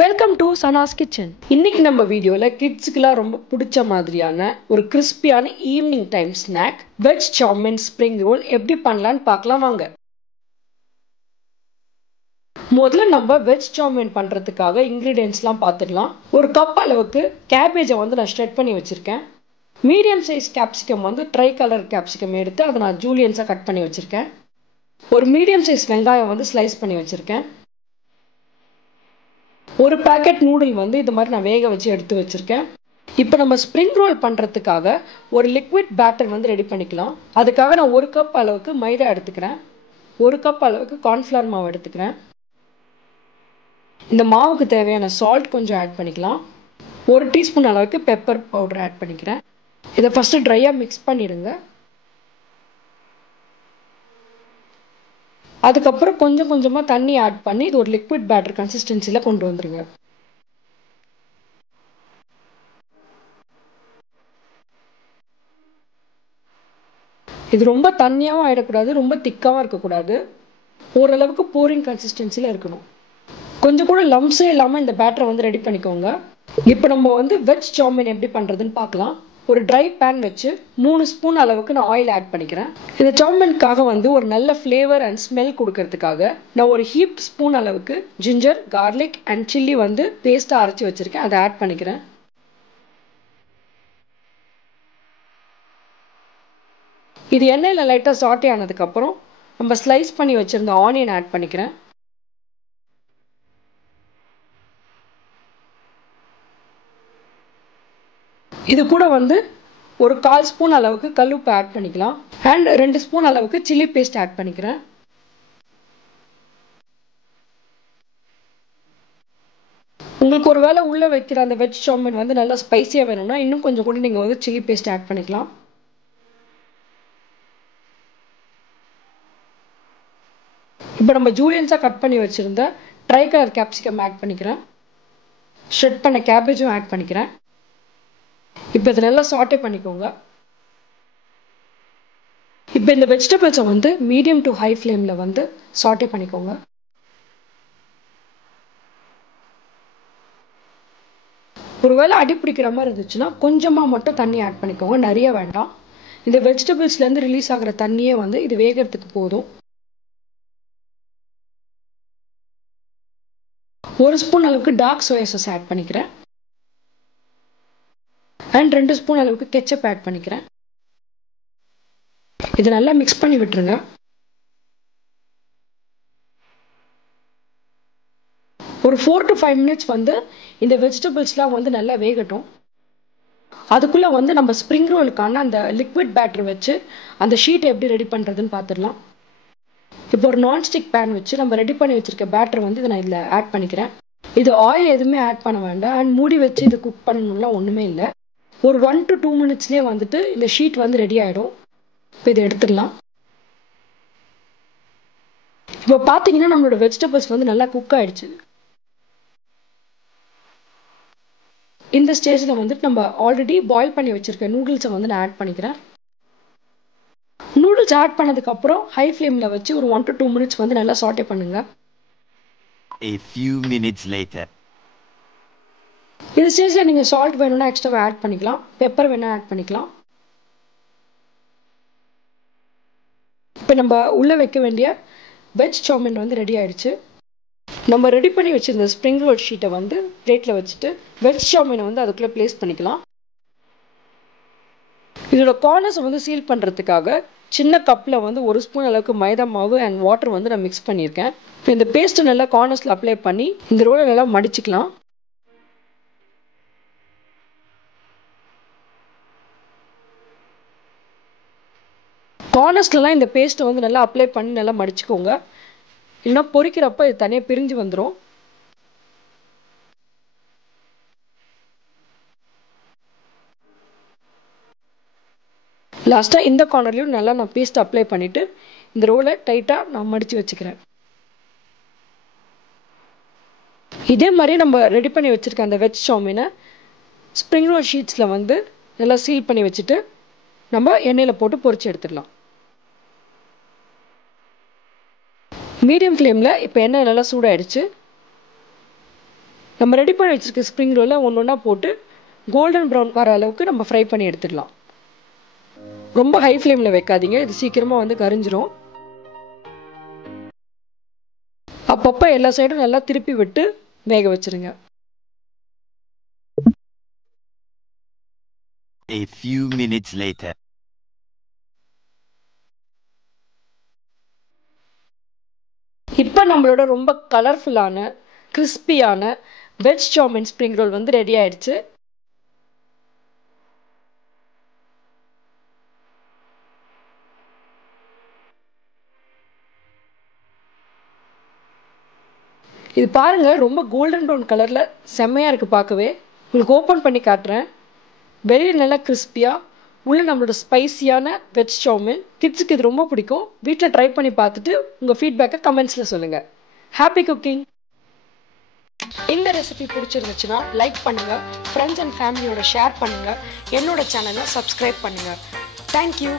Welcome to Sana's kitchen. இன்னைக்கு நம்ம வீடியோவில் கிட்ஸுக்கெல்லாம் ரொம்ப பிடிச்ச மாதிரியான ஒரு கிறிஸ்பியான evening time snack veg chow mein spring roll எப்படி பண்ணலான்னு பார்க்கலாம் வாங்க. முதல்ல நம்ம வெஜ் சவுமின் பண்ணுறதுக்காக இன்க்ரீடியன்ஸ்லாம் பார்த்துடலாம். ஒரு கப் அளவுக்கு கேபேஜை நான் ஸ்ட்ரெட் பண்ணி வச்சுருக்கேன். Medium size capsicum try colour capsicum எடுத்து அதை நான் ஜூலியன்ஸாக கட் பண்ணி வச்சுருக்கேன். ஒரு மீடியம் சைஸ் வெங்காயம் ஸ்லைஸ் பண்ணி வச்சுருக்கேன். ஒரு பேக்கெட் நூடுல் இது மாதிரி நான் வேக வச்சு எடுத்து வச்சுருக்கேன். இப்போ நம்ம ஸ்ப்ரிங் ரோல் பண்ணுறதுக்காக ஒரு லிக்விட் பேட்டர் ரெடி பண்ணிக்கலாம். அதுக்காக நான் ஒரு கப் அளவுக்கு மைதா எடுத்துக்கிறேன். ஒரு கப் அளவுக்கு கார்ன்ஃப்ளவர் மாவு எடுத்துக்கிறேன். இந்த மாவுக்கு தேவையான சால்ட் கொஞ்சம் ஆட் பண்ணிக்கலாம். ஒரு டீஸ்பூன் அளவுக்கு பெப்பர் பவுடர் ஆட் பண்ணிக்கிறேன். இதை ஃபஸ்ட்டு ட்ரையாக மிக்ஸ் பண்ணிடுங்க. அதுக்கப்புறம் கொஞ்சம் கொஞ்சமாக தண்ணி ஆட் பண்ணி இது ஒரு லிக்விட் பேட்டர் கன்சிஸ்டன்சியில் கொண்டு வந்துடுங்க. இது ரொம்ப தண்ணியாகவும் ஆகிடக்கூடாது, ரொம்ப திக்காகவும் இருக்கக்கூடாது. ஓரளவுக்கு போரிங் கன்சிஸ்டன்சியில் இருக்கணும். கொஞ்சம் கூட லம்ஸே இல்லாமல் இந்த பேட்டரை ரெடி பண்ணிக்கோங்க. இப்போ நம்ம வெஜ் சவுமின் எப்படி பண்ணுறதுன்னு பார்க்கலாம். ஒரு ட்ரை பேன் வச்சு 3 ஸ்பூன் அளவுக்கு நான் ஆயில் ஆட் பண்ணிக்கிறேன். இந்த சவுமின்காக ஒரு நல்ல ஃப்ளேவர் அண்ட் ஸ்மெல் கொடுக்கறதுக்காக நான் ஒரு ஹீப் ஸ்பூன் அளவுக்கு ஜிஞ்சர், கார்லிக் அண்ட் சில்லி பேஸ்ட்டாக அரைச்சி வச்சுருக்கேன். அதை ஆட் பண்ணிக்கிறேன். இது எண்ணெயில் லைட்டாக சாட்டே ஆனதுக்கப்புறம் நம்ம ஸ்லைஸ் பண்ணி வச்சுருந்த ஆனியன் ஆட் பண்ணிக்கிறேன். இது கூட ஒரு 1/4 ஸ்பூன் அளவுக்கு கல்லுப்பு ஆட் பண்ணிக்கலாம். அண்ட் 2 ஸ்பூன் அளவுக்கு சில்லி பேஸ்ட் ஆட் பண்ணிக்கிறேன். உங்களுக்கு ஒரு வேளை உள்ளே வைக்கிற அந்த வெஜ் சவுமின் நல்லா ஸ்பைசியாக வேணும்னா இன்னும் கொஞ்சம் கூட நீங்கள் சில்லி பேஸ்ட் ஆட் பண்ணிக்கலாம். இப்போ நம்ம ஜூலியன்ஸாக கட் பண்ணி வச்சுருந்த ட்ரை கலர் கேப்சிகம் ஆட் பண்ணிக்கிறேன். ஷ்ரெட் பண்ண கேபேஜும் ஆட் பண்ணிக்கிறேன். இப்போ இதை நல்லா சாட்டே பண்ணிக்கோங்க. இப்போ இந்த வெஜிடபிள்ஸை மீடியம் டு ஹை ஃப்ளேமில் சாட்டே பண்ணிக்கோங்க. ஒருவேளை அடி பிடிக்கிற மாதிரி இருந்துச்சுன்னா கொஞ்சமாக மட்டும் தண்ணி ஆட் பண்ணிக்கோங்க, நிறைய வேண்டாம். இந்த வெஜிடபிள்ஸ்லேருந்து ரிலீஸ் ஆகிற தண்ணியே இது வேகிறதுக்கு போதும். 1 ஸ்பூன் அளவுக்கு டார்க் சோயா சாஸ் ஆட் பண்ணிக்கிறேன். அண்ட் 2 ஸ்பூன் அளவுக்கு கெச்சப் ஆட் பண்ணிக்கிறேன். இதை நல்லா மிக்ஸ் பண்ணி விட்டுருங்க. ஒரு 4 to 5 மினிட்ஸ் இந்த வெஜிடபிள்ஸ்லாம் நல்லா வேகட்டும். அதுக்குள்ளே நம்ம ஸ்ப்ரிங் ரோலுக்கான அந்த லிக்விட் பேட்டர் வச்சு அந்த ஷீட்டை எப்படி ரெடி பண்ணுறதுன்னு பார்த்துடலாம். இப்போ ஒரு நான்ஸ்டிக் பேன் வச்சு நம்ம ரெடி பண்ணி வச்சுருக்க பேட்டர் இதை நான் இதில் ஆட் பண்ணிக்கிறேன். இது ஆயில் எதுவுமே ஆட் பண்ண வேண்டாம். அண்ட் மூடி வச்சு இதை குக் பண்ணணும்லாம் ஒன்றுமே இல்லை. ஒரு 1 to 2 மினிட்ஸ்லேயே இந்த ஷீட் ரெடி ஆகிடும். இப்போ இதை எடுத்துடலாம். இப்போ பார்த்தீங்கன்னா நம்மளோட வெஜிடபிள்ஸ் நல்லா குக் ஆகிடுச்சு. இந்த ஸ்டேஜில் நம்ம ஆல்ரெடி பாயில் பண்ணி வச்சுருக்க நூடுல்ஸை நான் ஆட் பண்ணிக்கிறேன். நூடுல்ஸ் ஆட் பண்ணதுக்கப்புறம் ஹை ஃப்ளேமில் வச்சு ஒரு 1 to 2 மினிட்ஸ் நல்லா சாட்டே பண்ணுங்க. A few minutes later. இந்த ஸ்டேஜில் நீங்கள் சால்ட் வேணும்னா எக்ஸ்ட்ரா ஆட் பண்ணிக்கலாம், பெப்பர் வேணால் ஆட் பண்ணிக்கலாம். இப்போ நம்ம உள்ளே வைக்க வேண்டிய வெஜ் சவுமின் ரெடி ஆகிடுச்சு. நம்ம ரெடி பண்ணி வச்சுருந்த ஸ்ப்ரிங் ரோல் ஷீட்டை பிளேட்டில் வச்சுட்டு வெஜ் சவுமினை அதுக்குள்ளே ப்ளேஸ் பண்ணிக்கலாம். இதோட கார்னர்ஸை சீல் பண்ணுறதுக்காக சின்ன கப்பில் 1 ஸ்பூன் அளவுக்கு மைதா மாவு அண்ட் வாட்டர் நான் மிக்ஸ் பண்ணியிருக்கேன். இப்போ இந்த பேஸ்ட்டை நல்லா கார்னர்ஸில் அப்ளை பண்ணி இந்த ரோலை நல்லா மடிச்சிக்கலாம். கார்னர்ஸ்லாம் இந்த பேஸ்ட்டை நல்லா அப்ளை பண்ணி நல்லா மடிச்சுக்கோங்க. இல்லைன்னா பொரிக்கிறப்ப இது தனியாக பிரிஞ்சு வந்துடும். லாஸ்ட்டாக இந்த கார்னர்லையும் நல்லா நான் பேஸ்ட் அப்ளை பண்ணிவிட்டு இந்த ரோலை டைட்டாக நான் மடித்து வச்சுக்கிறேன். இதே மாதிரி நம்ம ரெடி பண்ணி வச்சுருக்க அந்த வெஜ் சவுமினை ஸ்ப்ரிங் ரோல் ஷீட்ஸில் நல்லா சீல் பண்ணி வச்சுட்டு நம்ம எண்ணெயில் போட்டு பொரிச்சு எடுத்துடலாம். மீடியம் ஃப்ளேமில் இப்போ எண்ணெய் நல்லா சூடாயிடுச்சு. நம்ம ரெடி பண்ணி வச்சுருக்க ஸ்ப்ரிங் ரோலை ஒன்று ஒன்றா போட்டு கோல்டன் ப்ரௌன் வர அளவுக்கு நம்ம ஃப்ரை பண்ணி எடுத்துடலாம். ரொம்ப ஹை ஃப்ளேமில் வைக்காதீங்க, இது சீக்கிரமாக வந்து கரிஞ்சிரும். அப்பப்போ எல்லா சைடும் நல்லா திருப்பி விட்டு வேக வச்சுருங்க. A few minutes later. இப்போ நம்மளோட ரொம்ப கலர்ஃபுல்லான கிறிஸ்பியான வெஜ் சாமின் ஸ்ப்ரிங் ரோல் வந்து ரெடி ஆயிடுச்சு. இது பாருங்க, ரொம்ப கோல்டன் ப்ரௌன் கலரில் செம்மையாக இருக்குது பார்க்கவே. உங்களுக்கு ஓப்பன் பண்ணி காட்டுறேன். வெளியில் நல்லா கிறிஸ்பியாக, உள்ள நம்மளோட ஸ்பைசியான வெஜ் சாமின். கிட்ஸுக்கு இது ரொம்ப பிடிக்கும். வீட்டில் ட்ரை பண்ணி பார்த்துட்டு உங்கள் ஃபீட்பேக்கை கமெண்ட்ஸில் சொல்லுங்கள். Happy cooking. இந்த ரெசிபி பிடிச்சிருந்துச்சுன்னா லைக் பண்ணுங்கள், ஃப்ரெண்ட்ஸ் அண்ட் ஃபேமிலியோட ஷேர் பண்ணுங்கள், என்னோட சேனலை சப்ஸ்கிரைப் பண்ணுங்கள். தேங்க்யூ.